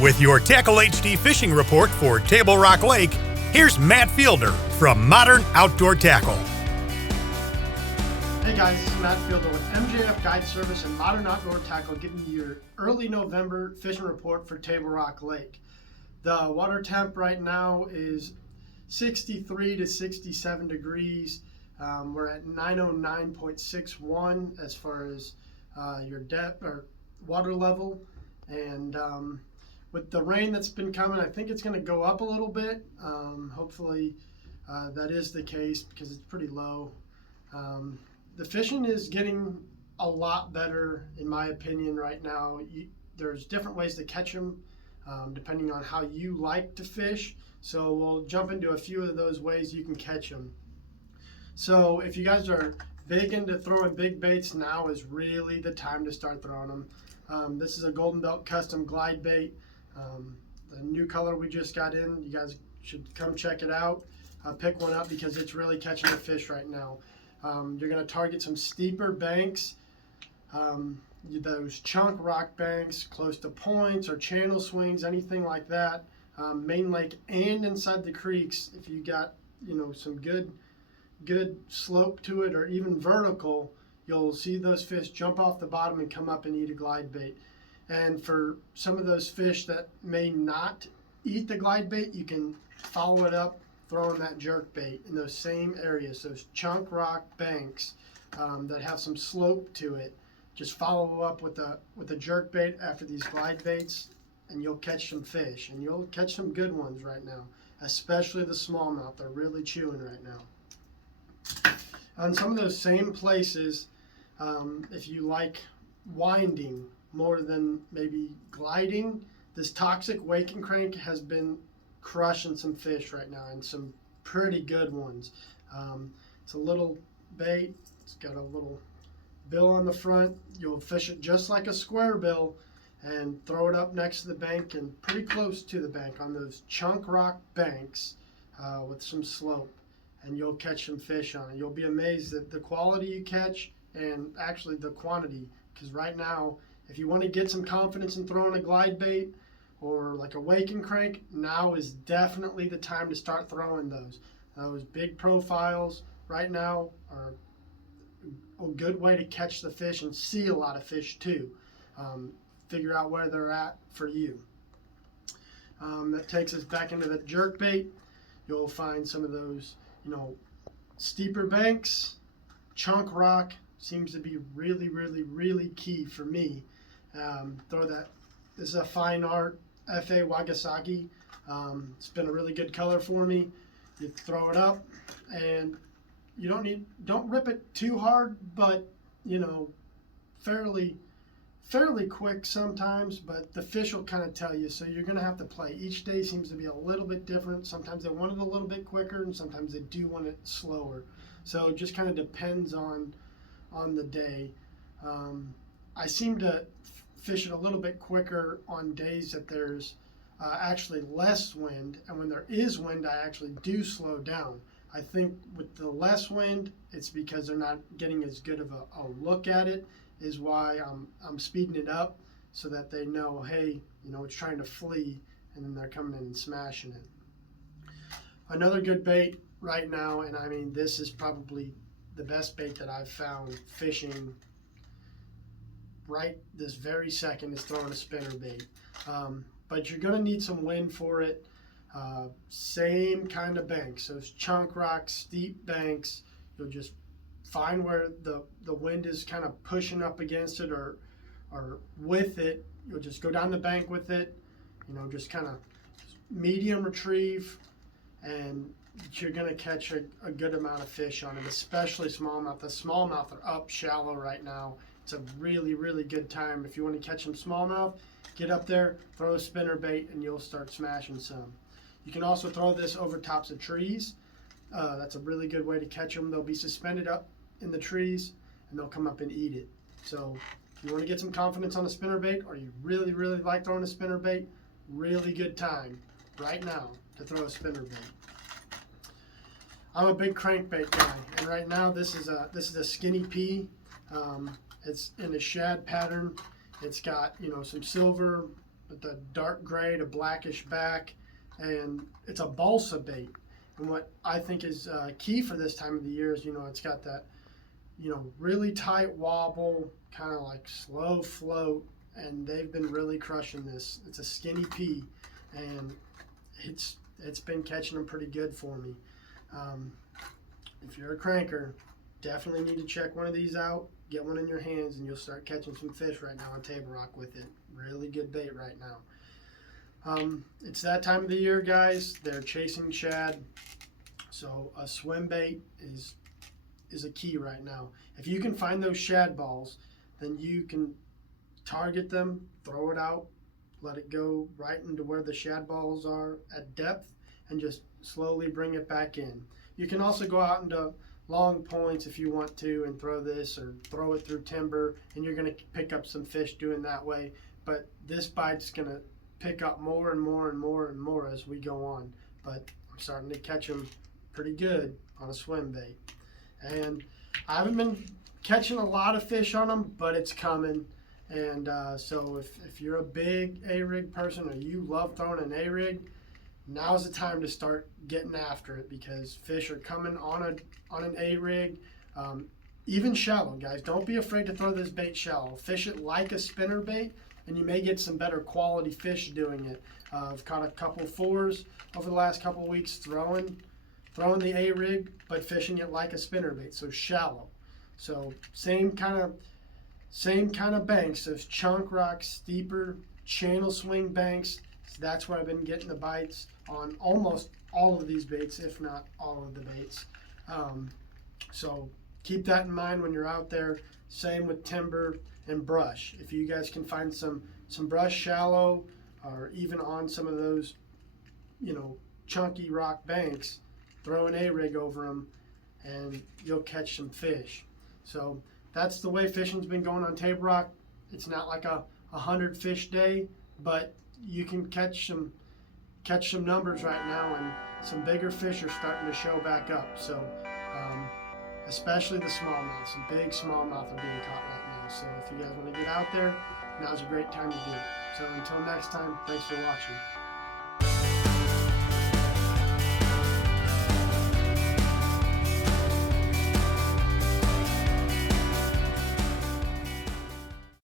With your Tackle HD fishing report for Table Rock Lake, here's Matt Fielder from Modern Outdoor Tackle. Hey guys, this is Matt Fielder with MJF Guide Service and Modern Outdoor Tackle, giving you your early November fishing report for Table Rock Lake. The water temp right now is 63 to 67 degrees. We're at 909.61 as far as your depth or water level, and with the rain that's been coming, I think it's going to go up a little bit. Hopefully that is the case because it's pretty low. The fishing is getting a lot better, in my opinion, right now. There's different ways to catch them depending on how you like to fish. So we'll jump into a few of those ways you can catch them. So if you guys are big into throwing big baits, now is really the time to start throwing them. This is a Golden Belt Custom Glide Bait. The new color we just got in. You guys should come check it out. Pick one up because it's really catching the fish right now. You're going to target some steeper banks, those chunk rock banks close to points or channel swings, anything like that. Main lake and inside the creeks, if you got some good slope to it or even vertical, you'll see those fish jump off the bottom and come up and eat a glide bait. And for some of those fish that may not eat the glide bait, you can follow it up throwing that jerk bait in those same areas, those chunk rock banks that have some slope to it. Just follow up with a jerk bait after these glide baits, and you'll catch some fish, and you'll catch some good ones right now, especially the smallmouth. They're really chewing right now. On some of those same places, if you like winding more than maybe gliding, this Toxic Wake and Crank has been crushing some fish right now, and some pretty good ones. It's a little bait. It's got a little bill on the front. You'll fish it just like a square bill and throw it up next to the bank and pretty close to the bank on those chunk rock banks with some slope, and you'll catch some fish on it. You'll be amazed at the quality you catch and actually the quantity, because right now, if you want to get some confidence in throwing a glide bait or like a wake and crank, now is definitely the time to start throwing those. Those big profiles right now are a good way to catch the fish and see a lot of fish too. Figure out where they're at for you. That takes us back into the jerk bait. You'll find some of those, steeper banks. Chunk rock seems to be really, really, really key for me. Throw that. This is a Fine Art FA Wagasaki. It's been a really good color for me. You throw it up, and you don't rip it too hard, but fairly quick sometimes. But the fish will kind of tell you, so you're going to have to play. Each day seems to be a little bit different. Sometimes they want it a little bit quicker, and sometimes they do want it slower. So it just kind of depends on the day. I seem to fish it a little bit quicker on days that there's actually less wind, and when there is wind, I actually do slow down. I think with the less wind, it's because they're not getting as good of a look at it, is why I'm speeding it up so that they know, hey, it's trying to flee, and then they're coming in and smashing it. Another good bait right now, and I mean, this is probably the best bait that I've found fishing right this very second, is throwing a spinner bait. But you're going to need some wind for it. Same kind of banks, those chunk rock, steep banks. You'll just find where the wind is kind of pushing up against it or with it. You'll just go down the bank with it, just kind of medium retrieve, and you're going to catch a good amount of fish on it, especially smallmouth. The smallmouth are up shallow right now. It's a really, really good time. If you want to catch some smallmouth, get up there, throw a spinner bait, and you'll start smashing some. You can also throw this over tops of trees. That's a really good way to catch them. They'll be suspended up in the trees, and they'll come up and eat it. So if you want to get some confidence on a spinner bait, or you really, really like throwing a spinner bait, really good time right now to throw a spinner bait. I'm a big crankbait guy, and right now this is a skinny pea. It's in a shad pattern. It's got some silver, with a dark gray to blackish back, and it's a balsa bait. And what I think is key for this time of the year is, it's got that, really tight wobble, kind of like slow float, and they've been really crushing this. It's a skinny pea, and it's been catching them pretty good for me. If you're a cranker, definitely need to check one of these out. Get one in your hands, and you'll start catching some fish right now on Table Rock with it. Really good bait right now. It's that time of the year, guys. They're chasing shad, so a swim bait is a key right now. If you can find those shad balls, then you can target them, throw it out, let it go right into where the shad balls are at depth, and just slowly bring it back in. You can also go out into long points if you want to and throw this, or throw it through timber, and you're going to pick up some fish doing that way. But this bite's going to pick up more and more and more and more as we go on. But I'm starting to catch them pretty good on a swim bait. And I haven't been catching a lot of fish on them, but it's coming. And so if you're a big A-rig person, or you love throwing an A-rig, now's the time to start getting after it, because fish are coming on an A-rig. Even shallow, guys. Don't be afraid to throw this bait shallow. Fish it like a spinner bait, and you may get some better quality fish doing it. I've caught a couple fours over the last couple weeks throwing the A-rig, but fishing it like a spinner bait, so shallow. So same kind of banks, those chunk rocks, steeper channel swing banks. So that's where I've been getting the bites on almost all of these baits, if not all of the baits. So keep that in mind when you're out there. Same with timber and brush. If you guys can find some brush shallow, or even on some of those, chunky rock banks, throw an A-rig over them, and you'll catch some fish. So that's the way fishing's been going on Table Rock. It's not like a 100 fish day, but you can catch some numbers right now, and some bigger fish are starting to show back up. So especially the smallmouth. Some big smallmouth are being caught right now. So if you guys want to get out there, now's a great time to do it. So until next time, thanks for watching.